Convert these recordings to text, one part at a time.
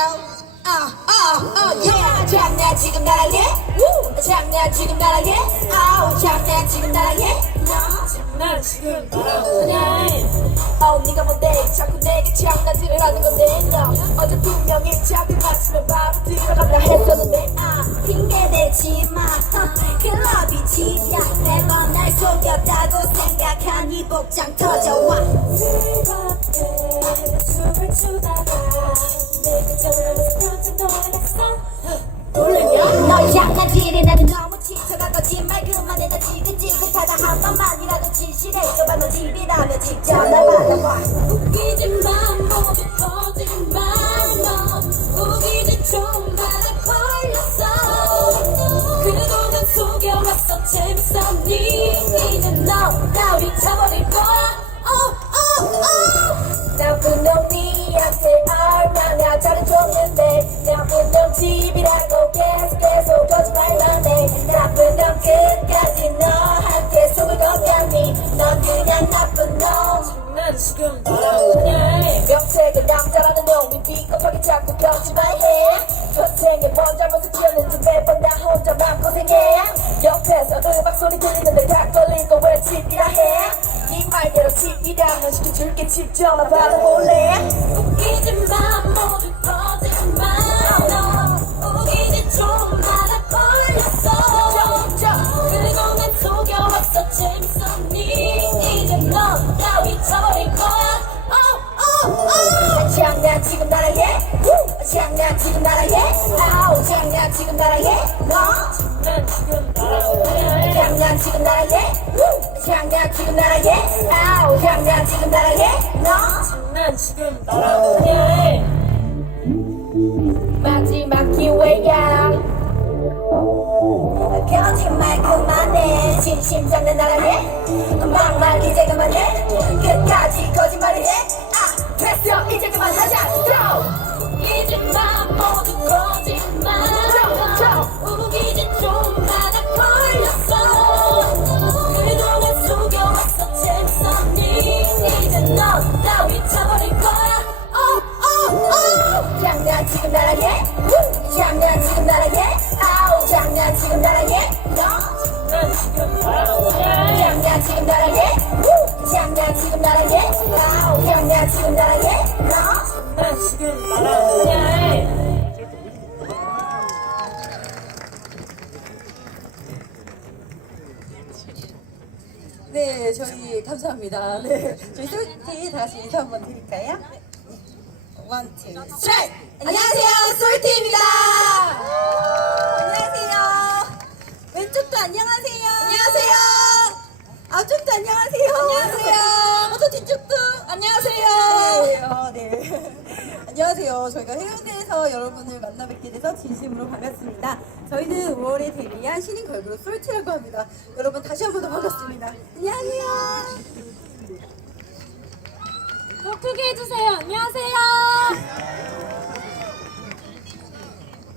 아, 아, 아, yeah. 장난 지금. 어, 어, 클럽이 지야. 내가 날 속였다고 생각한 이 복장 터져와. 추다가 너 그만해 너 지긋지긋하다 한 번만이라도 진실해 줘봐 너 집이라면 직접 날 만나봐 웃기지만 모두 거짓말 너 우기지 좀 하나 걸렸어 그동안 속여왔어 재밌었니 이제 너나 미쳐버 집이라고 계속 계속 거짓말 만 해 나쁜 놈 끝까지 너한테 속을 거냐니? 넌 그냥 나쁜 놈. 난 지금 해. 명색은 남자라는 놈이 비겁하게 자꾸 변치만 해. 전생에 뭔 잘못을 지었는지 매번 나 혼자 마음고생해. 옆에서 음악 소리 들리는데 다 걸리고 왜 집이라 해네 말대로 집이라면 시켜줄게. 집 전화 받아볼래. 웃기지만 모두 지금 나랑 해너 난 지금 나랑 해 장난 지금 나랑 해 우! 장난 지금 나랑 해 아우 장난 지금 나랑 해너 난 지금 나랑 해 마지막 기회야. 거짓말 그만해 진심 장난 나랑 해 막말 이제 그만해. 끝까지 거짓말을 해아 됐어. 이제 그만하자 감사합니다. 네, 저희 솔티 다시 인사 한번 드릴까요? 원, 투, 스트라이크! 안녕하세요 솔티입니다 안녕하세요. 왼쪽도 안녕하세요. 안녕하세요. 앞쪽도 안녕하세요. 안녕하세요. 또 뒤쪽도 안녕하세요. 네. 안녕하세요. 저희가 해운대에서 여러분을 만나 뵙게 돼서 진심으로 반갑습니다. 저희는 5월에 데뷔한 신인 걸그룹 솔티라고 합니다. 여러분 다시 한 번 더 반갑습니다. 안녕하세요. 더 크게 해주세요 안녕하세요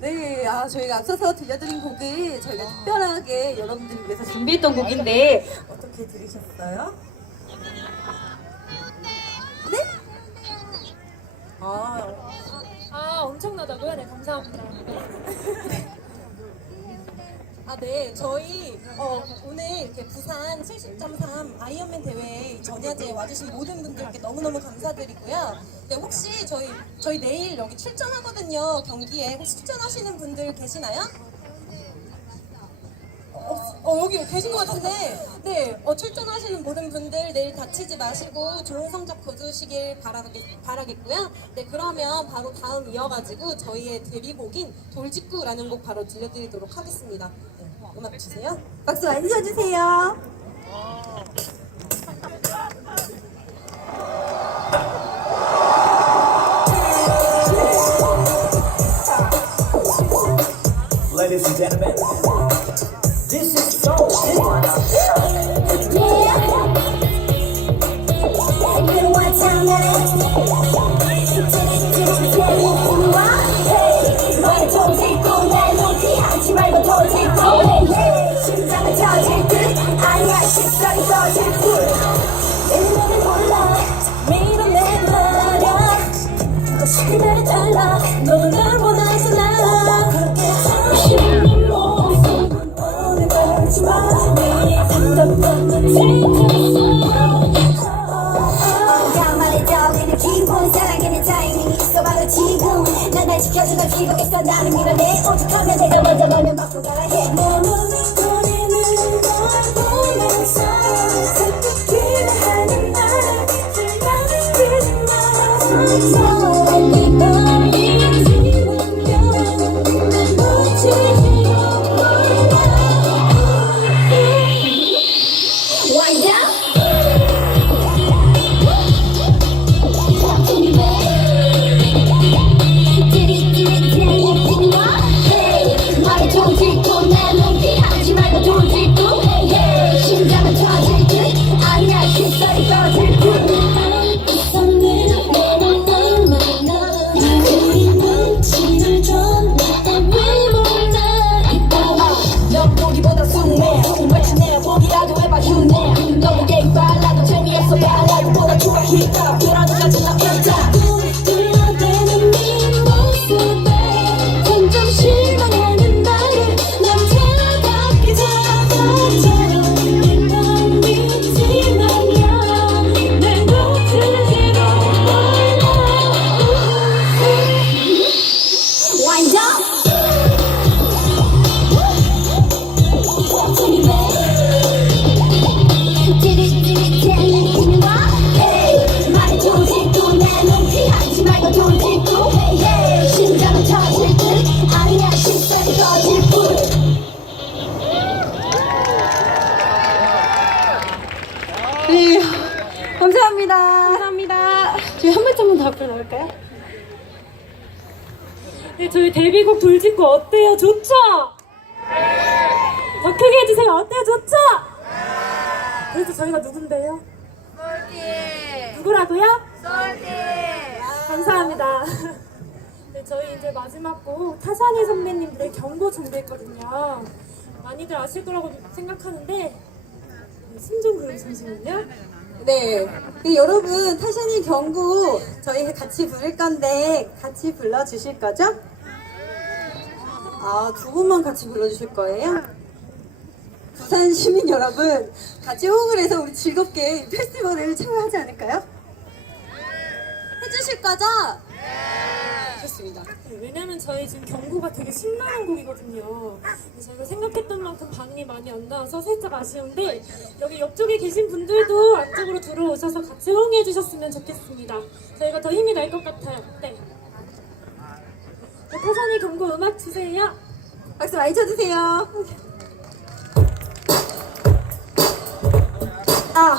네, 아, 저희가 앞서서 들려드린 곡은 저희가 특별하게 여러분들을 위해서 준비했던 곡인데 어떻게 들으셨어요? 네? 아, 아 엄청나다고요? 네 감사합니다 아, 네. 저희 어, 오늘 부산 70.3 아이언맨 대회에 전야제에 와주신 모든 분들께 너무너무 감사드리고요. 네, 혹시 저희 저희 내일 여기 출전하거든요. 경기에 혹시 출전하시는 분들 계시나요? 어, 어, 여기 계신 것 같은데, 네, 어, 출전하시는 모든 분들 내일 다치지 마시고 좋은 성적 거두시길 바라겠, 바라겠고요. 네, 그러면 바로 다음 이어가지고 저희의 데뷔곡인 돌직구라는 곡 바로 들려드리도록 하겠습니다. 네, 음악 주세요. 박수 많이 쳐주세요. Ladies and gentlemen, 대로 달라 너는 날 원하잖아 그렇게 살고 싶은 모습은 오늘 같지만 미리 상담받는 있어 바로 지금 난날 지켜주던 기분 있어. 나를 밀어내. 오죽하면 내가 먼저 멀면 받고 가야 네, 감사합니다. 감사합니다. 저희 한 발짝만 더 앞으로 나올까요? 네, 저희 데뷔곡 돌직구 어때요? 좋죠? 더 크게 해주세요. 어때요? 좋죠? 그래서 저희가 누군데요? 누구라고요? 감사합니다. 네, 저희 이제 마지막 곡 타산이 선배님들의 경고 준비했거든요. 많이들 아실 거라고 생각하는데 네, 그럼 잠시만요. 네. 그 여러분, 타샤니 경구 저희 같이 부를 건데 같이 불러주실 거죠? 아, 두 분만 같이 불러주실 거예요? 부산 시민 여러분, 같이 호응을 해서 우리 즐겁게 이 페스티벌을 참여하지 않을까요? 해주실 거죠? 좋습니다. 네, 왜냐면 저희 지금 경고가 되게 신나는 곡이거든요. 저희가 생각했던 만큼 반응이 많이 안 나와서 살짝 아쉬운데 여기 옆쪽에 계신 분들도 안쪽으로 들어오셔서 같이 호응해 주셨으면 좋겠습니다. 저희가 더 힘이 날 것 같아요. 네. 네, 타산이 경고 음악 주세요. 박수 많이 쳐주세요. Ah,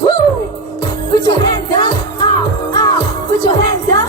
woo! Put your hands up, ah, ah, put your hands up,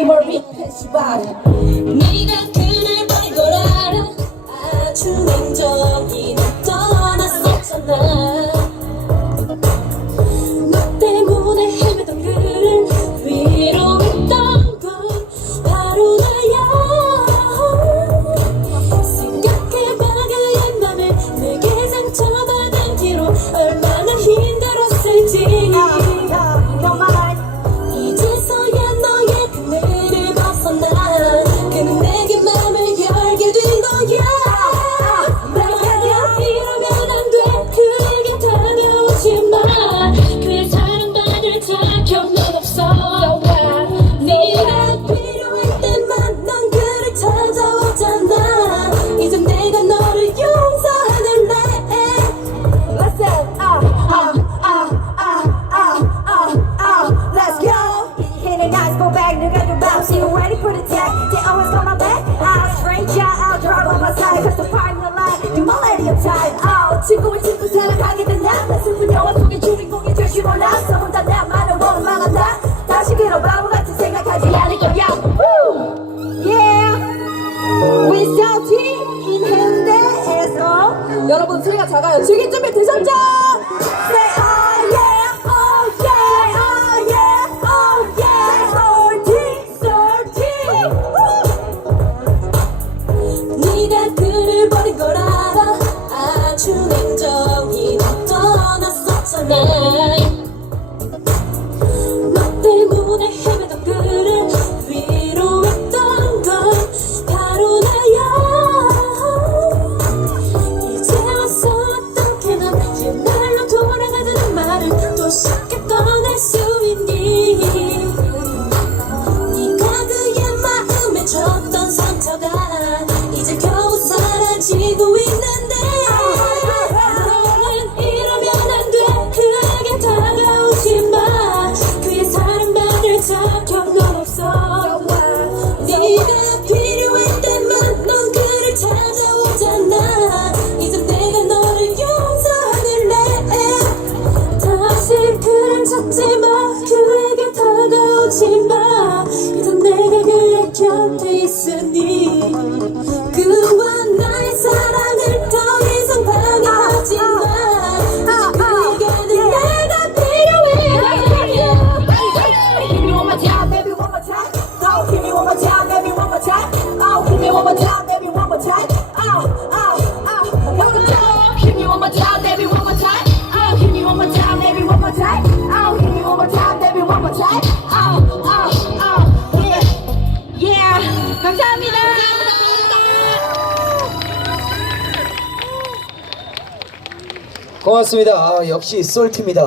we were in his body. 여러분 소리가 작아요 즐길 준비 되셨죠? 지 마 그에게 다가오지 마. 고맙습니다. 아, 역시 솔트입니다.